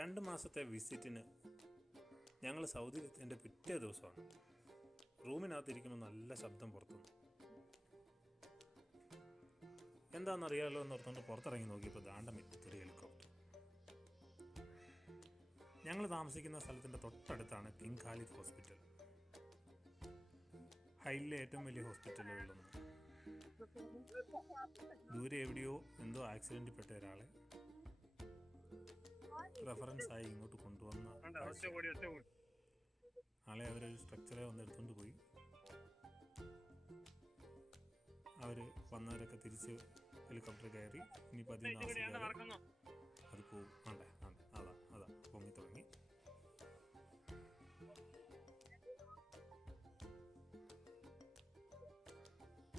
2 മാസത്തെ വിസിറ്റിന് ഞങ്ങൾ സൗദിയിലെത്തിയതിൻ്റെ പിറ്റേ ദിവസമാണ്. റൂമിനകത്തിരിക്കുമ്പോൾ നല്ല ശബ്ദം പുറത്തുനിന്ന്. എന്താണെന്നറിയാമല്ലോ എന്ന് ഓർത്തുകൊണ്ട് പുറത്തിറങ്ങി നോക്കിയപ്പോൾ ദാണ്ട മിറ്റത്തൊരു ഹെലികോപ്റ്റർ. ഞങ്ങൾ താമസിക്കുന്ന സ്ഥലത്തിൻ്റെ തൊട്ടടുത്താണ് കിങ് ഖാലിദ് ഹോസ്പിറ്റൽ, ഹൈലിലെ ഏറ്റവും വലിയ ഹോസ്പിറ്റലുകളിലൊന്ന്. ദൂരെ എവിടെയോ എന്തോ ആക്സിഡൻറ്റിൽ പെട്ട ഒരാളെ റെഫറൻസായി ഇങ്ങോട്ട് കൊണ്ടുവന്ന ആളെ അവരൊരു സ്ട്രക്ചറെ വന്നെടുത്തുകൊണ്ട് പോയി. അവർ വന്നവരൊക്കെ തിരിച്ച് ഹെലികോപ്റ്റർ കയറി ഇനി 14 അത് പോവും. അതാ പൊങ്ങി തുടങ്ങി.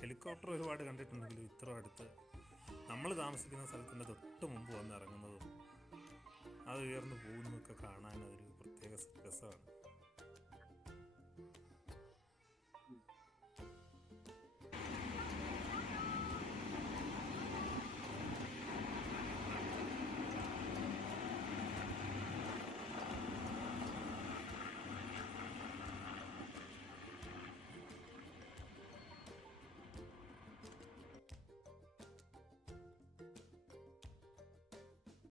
ഹെലികോപ്റ്റർ ഒരുപാട് കണ്ടിട്ടുണ്ടെങ്കിലും ഇത്ര അടുത്ത് നമ്മൾ താമസിക്കുന്ന സ്ഥലത്തിൻ്റെ തൊട്ട് മുമ്പ് വന്ന് ഇറങ്ങുന്നതും അത് ഉയർന്നു പോകുന്നതൊക്കെ കാണാൻ അതൊരു പ്രത്യേക രസമാണ്.